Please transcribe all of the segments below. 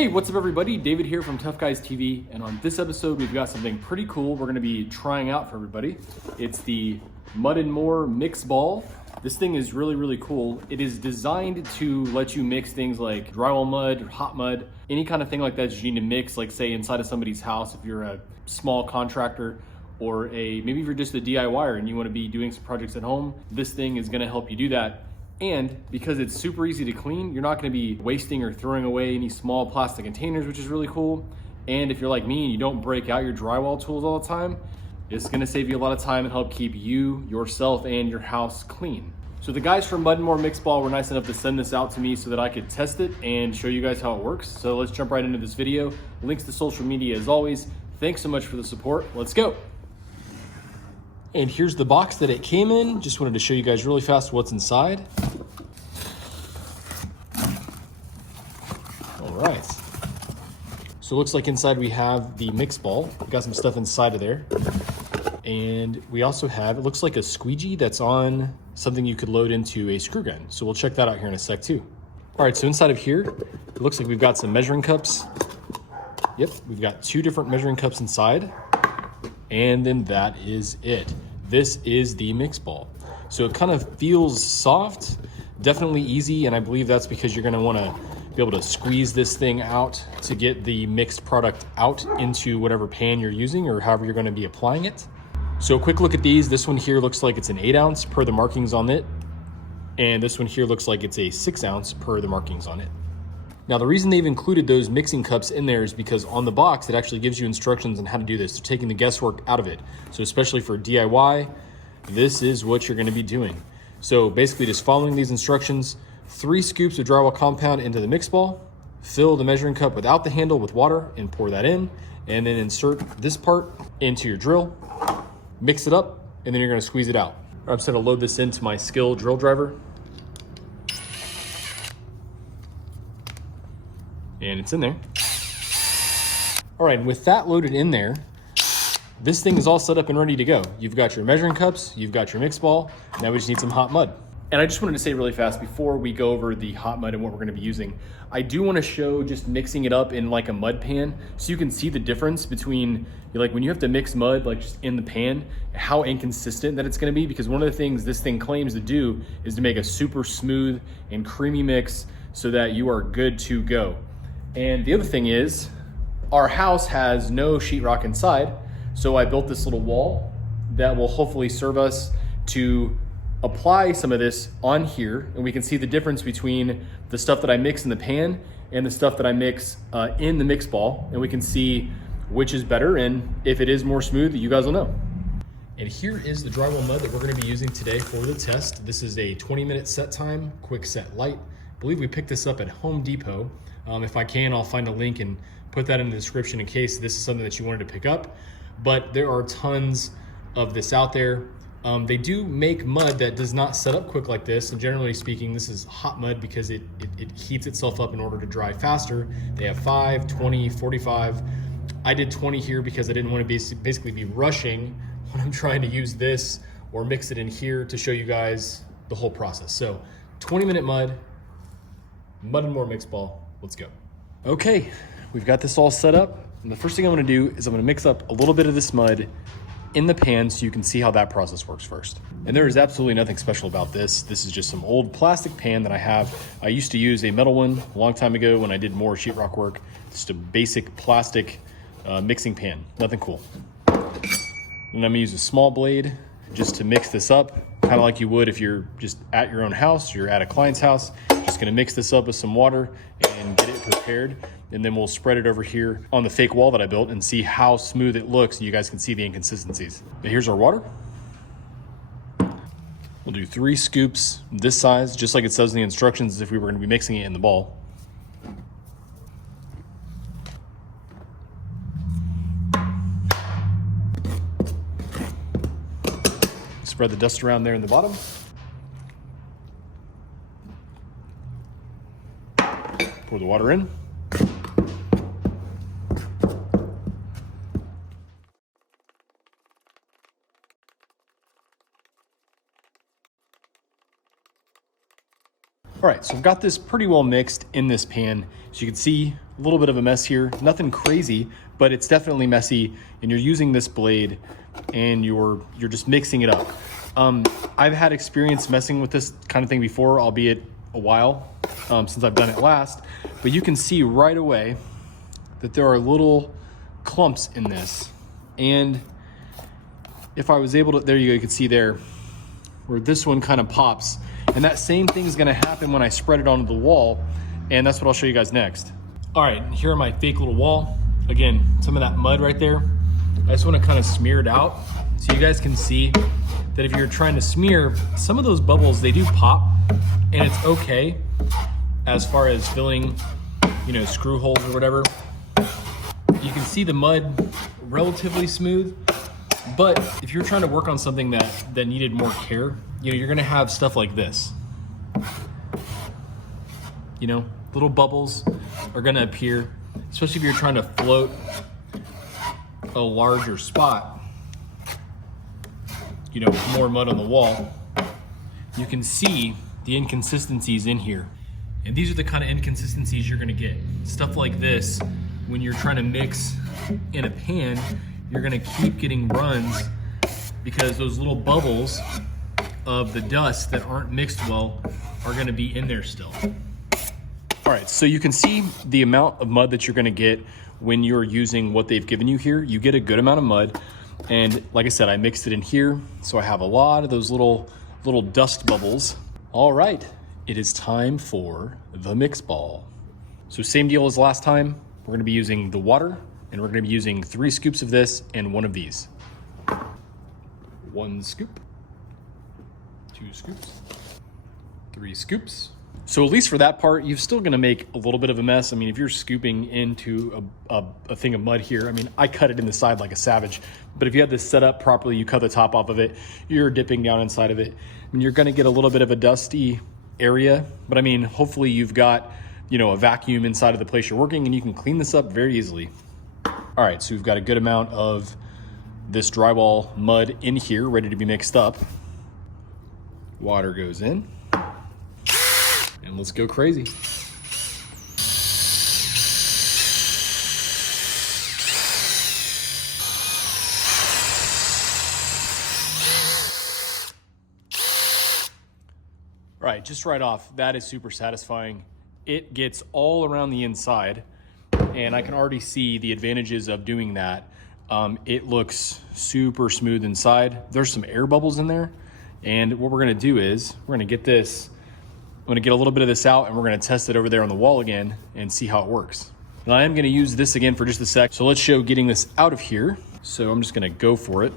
Hey, what's up everybody? David here from Tough Guys TV, and on this episode we've got something pretty cool we're gonna be trying out for everybody. It's the Mud and More Mixball. This thing is really cool. It is designed to let you mix things like drywall mud, hot mud, any kind of thing like that you need to mix, like say inside of somebody's house if you're a small contractor, or maybe if you're just a DIYer and you wanna be doing some projects at home. This thing is gonna help you do that. And because it's super easy to clean, you're not gonna be wasting or throwing away any small plastic containers, which is really cool. And if you're like me and you don't break out your drywall tools all the time, it's gonna save you a lot of time and help keep you, yourself, and your house clean. So the guys from Mud and More Mixball were nice enough to send this out to me so that I could test it and show you guys how it works. So let's jump right into this video. Links to social media as always. Thanks so much for the support. Let's go. And here's the box that it came in. Just wanted to show you guys really fast what's inside. All right. So it looks like inside we have the mix ball. We got some stuff inside of there. And we also have, it looks like a squeegee that's on something you could load into a screw gun. So we'll check that out here in a sec too. All right, so inside of here, it looks like we've got some measuring cups. Yep, we've got 2 different measuring cups inside. And then that is it. This is the mix ball. So it kind of feels soft, definitely easy, and I believe that's because you're gonna wanna be able to squeeze this thing out to get the mixed product out into whatever pan you're using or however you're gonna be applying it. So a quick look at these. This one here looks like it's an 8 ounce per the markings on it. And this one here looks like it's a 6 ounce per the markings on it. Now, the reason they've included those mixing cups in there is because on the box, it actually gives you instructions on how to do this. They're taking the guesswork out of it. So especially for DIY, this is what you're gonna be doing. So basically just following these instructions, 3 scoops of drywall compound into the mix ball, fill the measuring cup without the handle with water and pour that in, and then insert this part into your drill, mix it up, and then you're gonna squeeze it out. I'm just gonna load this into my Skill drill driver. And it's in there. All right, and with that loaded in there, this thing is all set up and ready to go. You've got your measuring cups, you've got your mix ball, now we just need some hot mud. And I just wanted to say really fast before we go over the hot mud and what we're gonna be using, I do wanna show just mixing it up in like a mud pan so you can see the difference between, like when you have to mix mud like just in the pan, how inconsistent that it's gonna be, because one of the things this thing claims to do is to make a super smooth and creamy mix so that you are good to go. And the other thing is, our house has no sheetrock inside, so I built this little wall that will hopefully serve us to apply some of this on here, and we can see the difference between the stuff that I mix in the pan and the stuff that I mix in the mix ball, and we can see which is better, and if it is more smooth, you guys will know. And here is the drywall mud that we're gonna be using today for the test. This is a 20-minute set time, quick set light. I believe we picked this up at Home Depot. If I can, I'll find a link and put that in the description in case this is something that you wanted to pick up. But there are tons of this out there. They do make mud that does not set up quick like this. And generally speaking, this is hot mud because it heats itself up in order to dry faster. They have 5, 20, 45. I did 20 here because I didn't want to basically be rushing when I'm trying to use this or mix it in here to show you guys the whole process. So 20-minute Mud and More Mixball. Let's go. Okay, we've got this all set up. And the first thing I'm gonna do is I'm gonna mix up a little bit of this mud in the pan so you can see how that process works first. And there is absolutely nothing special about this. This is just some old plastic pan that I have. I used to use a metal one a long time ago when I did more sheetrock work. Just a basic plastic mixing pan, nothing cool. And I'm gonna use a small blade just to mix this up, kind of like you would if you're just at your own house, you're at a client's house. Just gonna mix this up with some water and get it prepared. And then we'll spread it over here on the fake wall that I built and see how smooth it looks so you guys can see the inconsistencies. But here's our water. We'll do 3 scoops this size, just like it says in the instructions as if we were gonna be mixing it in the ball. Spread the dust around there in the bottom. Pour the water in. All right, so I've got this pretty well mixed in this pan. So you can see a little bit of a mess here, nothing crazy, but it's definitely messy, and you're using this blade and you're just mixing it up. I've had experience messing with this kind of thing before, albeit a while since I've done it last, but you can see right away that there are little clumps in this. And if I was able to, there you go, you can see there where this one kind of pops, and that same thing is gonna happen when I spread it onto the wall, and that's what I'll show you guys next. All right, here are my fake little wall. Again, some of that mud right there. I just wanna kind of smear it out so you guys can see that if you're trying to smear, some of those bubbles, they do pop, and it's okay as far as filling, you know, screw holes or whatever. You can see the mud relatively smooth, but if you're trying to work on something that needed more care, you know, you're gonna have stuff like this. You know, little bubbles are gonna appear, especially if you're trying to float a larger spot, you know, with more mud on the wall. You can see the inconsistencies in here. And these are the kind of inconsistencies you're gonna get. Stuff like this, when you're trying to mix in a pan, you're gonna keep getting runs because those little bubbles of the dust that aren't mixed well are gonna be in there still. All right, so you can see the amount of mud that you're gonna get when you're using what they've given you here. You get a good amount of mud. And like I said, I mixed it in here, so I have a lot of those little dust bubbles. All right, it is time for the mix ball. So same deal as last time. We're gonna be using the water, and we're gonna be using 3 scoops of this and 1 of these. 1 scoop, 2 scoops, 3 scoops. So at least for that part, you're still gonna make a little bit of a mess. I mean, if you're scooping into a thing of mud here, I mean, I cut it in the side like a savage, but if you had this set up properly, you cut the top off of it, you're dipping down inside of it, I mean, you're gonna get a little bit of a dusty area, but I mean, hopefully you've got, you know, a vacuum inside of the place you're working and you can clean this up very easily. All right, so we've got a good amount of this drywall mud in here, ready to be mixed up. Water goes in. And let's go crazy. All right, just right off, that is super satisfying. It gets all around the inside, and I can already see the advantages of doing that. It looks super smooth inside. There's some air bubbles in there, and what we're gonna do is we're gonna get this, I'm gonna get a little bit of this out and we're gonna test it over there on the wall again and see how it works. And I am gonna use this again for just a sec. So let's show getting this out of here. So I'm just gonna go for it.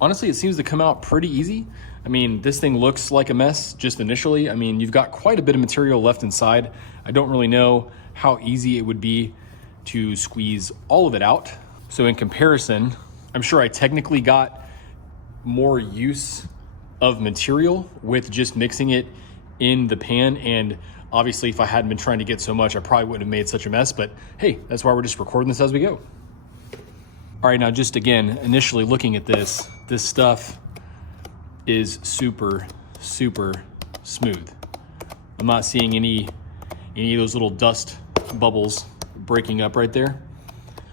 Honestly, it seems to come out pretty easy. I mean, this thing looks like a mess just initially. I mean, you've got quite a bit of material left inside. I don't really know how easy it would be to squeeze all of it out. So in comparison, I'm sure I technically got more use of material with just mixing it in the pan. And obviously if I hadn't been trying to get so much, I probably wouldn't have made such a mess, but hey, that's why we're just recording this as we go. All right, now just again, initially looking at this stuff is super, super smooth. I'm not seeing any of those little dust bubbles breaking up right there.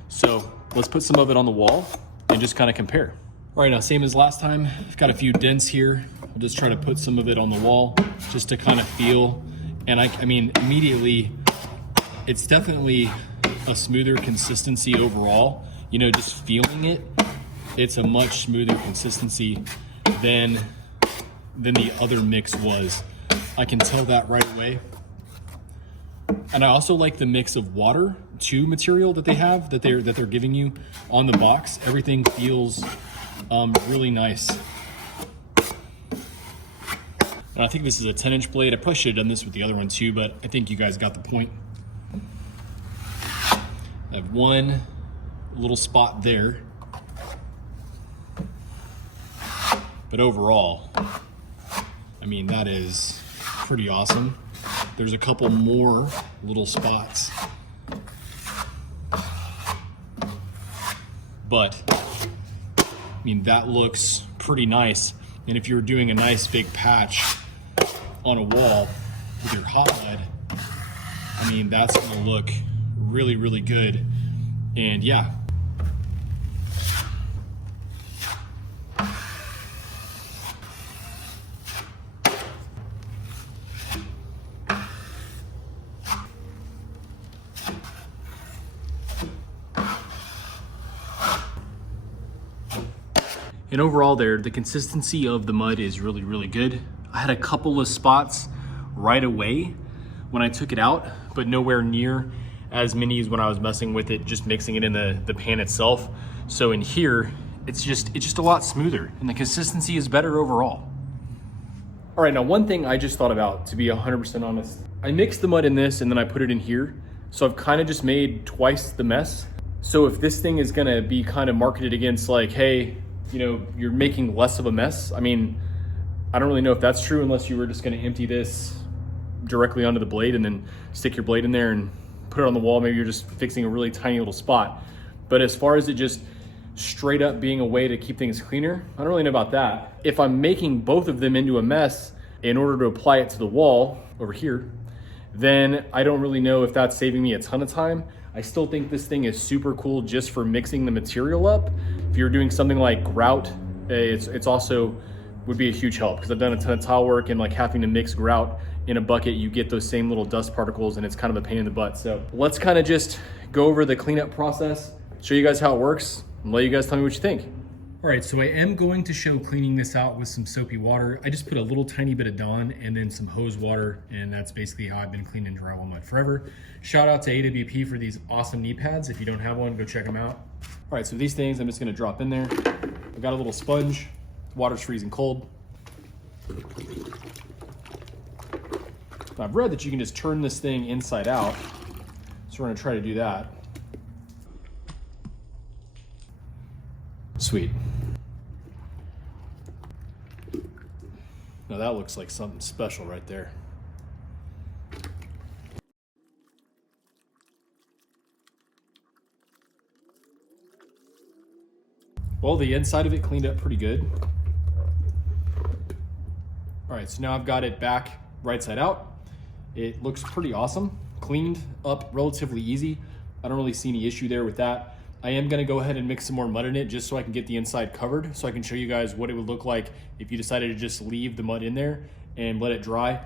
So let's put some of it on the wall and just kind of compare. All right, now same as last time, I've got a few dents here. I'll just try to put some of it on the wall just to kind of feel. And I mean, immediately, it's definitely a smoother consistency overall. You know, just feeling it, it's a much smoother consistency than the other mix was. I can tell that right away. And I also like the mix of water to material that they have, that they're giving you on the box. Everything feels really nice. And I think this is a 10-inch blade. I probably should have done this with the other one too, but I think you guys got the point. I have one little spot there. But overall, I mean, that is pretty awesome. There's a couple more little spots but I mean, that looks pretty nice. And if you're doing a nice big patch on a wall with your hot mud, I mean, that's gonna look really, really good. And yeah. And overall there, the consistency of the mud is really, really good. I had a couple of spots right away when I took it out, but nowhere near as many as when I was messing with it, just mixing it in the pan itself. So in here, it's just a lot smoother and the consistency is better overall. All right, now one thing I just thought about, to be 100% honest, I mixed the mud in this and then I put it in here. So I've kind of just made twice the mess. So if this thing is gonna be kind of marketed against like, hey, you know, you're making less of a mess. I mean, I don't really know if that's true unless you were just gonna empty this directly onto the blade and then stick your blade in there and put it on the wall. Maybe you're just fixing a really tiny little spot. But as far as it just straight up being a way to keep things cleaner, I don't really know about that. If I'm making both of them into a mess in order to apply it to the wall over here, then I don't really know if that's saving me a ton of time. I still think this thing is super cool just for mixing the material up. If you're doing something like grout, it's also would be a huge help, because I've done a ton of tile work and like having to mix grout in a bucket, you get those same little dust particles and it's kind of a pain in the butt. So let's kind of just go over the cleanup process, show you guys how it works, and let you guys tell me what you think. All right, so I am going to show cleaning this out with some soapy water. I just put a little tiny bit of Dawn and then some hose water, and that's basically how I've been cleaning drywall mud forever. Shout out to AWP for these awesome knee pads. If you don't have one, go check them out. All right, so these things I'm just gonna drop in there. I've got a little sponge, water's freezing cold. I've read that you can just turn this thing inside out, so we're gonna try to do that. Sweet. Now that looks like something special right there. Well, the inside of it cleaned up pretty good. All right, so now I've got it back right side out. It looks pretty awesome. Cleaned up relatively easy. I don't really see any issue there with that. I am gonna go ahead and mix some more mud in it just so I can get the inside covered, so I can show you guys what it would look like if you decided to just leave the mud in there and let it dry.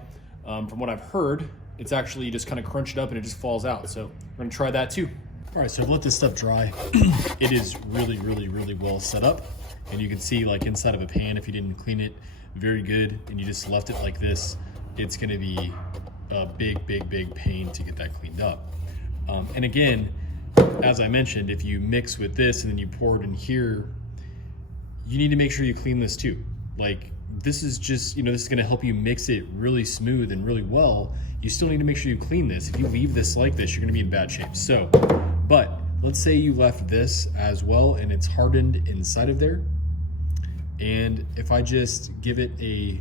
From what I've heard, it's actually just kind of crunch it up and it just falls out. So we're gonna try that too. All right, so I've let this stuff dry. It is really, really, really well set up. And you can see like inside of a pan, if you didn't clean it very good and you just left it like this, it's gonna be a big, big, big pain to get that cleaned up. And again, as I mentioned, if you mix with this and then you pour it in here, you need to make sure you clean this too. Like this is just, you know, this is gonna help you mix it really smooth and really well. You still need to make sure you clean this. If you leave this like this, you're gonna be in bad shape. So, but let's say you left this as well and it's hardened inside of there. And if I just give it a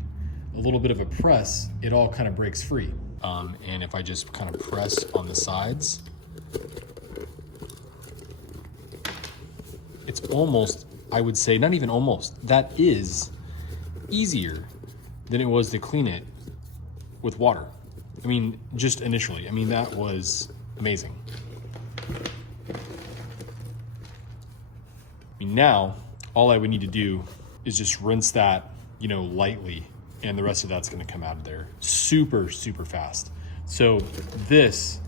little bit of a press, it all kind of breaks free. And if I just kind of press on the sides, it's almost, I would say, not even almost, that is easier than it was to clean it with water. I mean, just initially, I mean, that was amazing. I mean, now, all I would need to do is just rinse that, you know, lightly, and the rest of that's gonna come out of there super, super fast. So this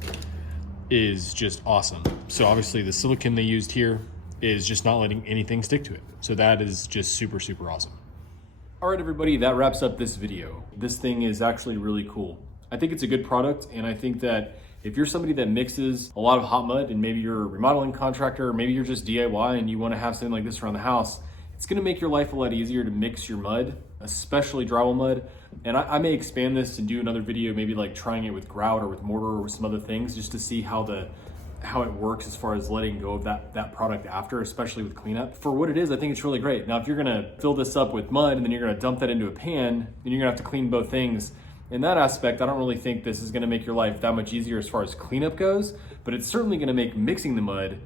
is just awesome. So obviously the silicone they used here is just not letting anything stick to it. So that is just super, super awesome. All right, everybody, that wraps up this video. This thing is actually really cool. I think it's a good product, and I think that if you're somebody that mixes a lot of hot mud, and maybe you're a remodeling contractor, or maybe you're just DIY and you wanna have something like this around the house, it's gonna make your life a lot easier to mix your mud, especially drywall mud. And I may expand this and do another video, maybe like trying it with grout or with mortar or with some other things, just to see how it works as far as letting go of that product after, especially with cleanup. For what it is, I think it's really great. Now, if you're gonna fill this up with mud and then you're gonna dump that into a pan, then you're gonna have to clean both things. In that aspect, I don't really think this is gonna make your life that much easier as far as cleanup goes, but it's certainly gonna make mixing the mud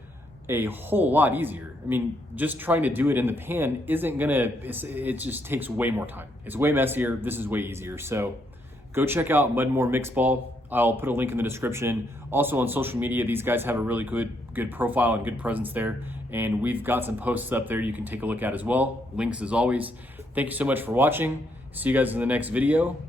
a whole lot easier. I mean, just trying to do it in the pan isn't gonna, it just takes way more time. It's way messier, this is way easier. So go check out More Mixball. I'll put a link in the description. Also on social media, these guys have a really good profile and good presence there. And we've got some posts up there you can take a look at as well. Links as always. Thank you so much for watching. See you guys in the next video.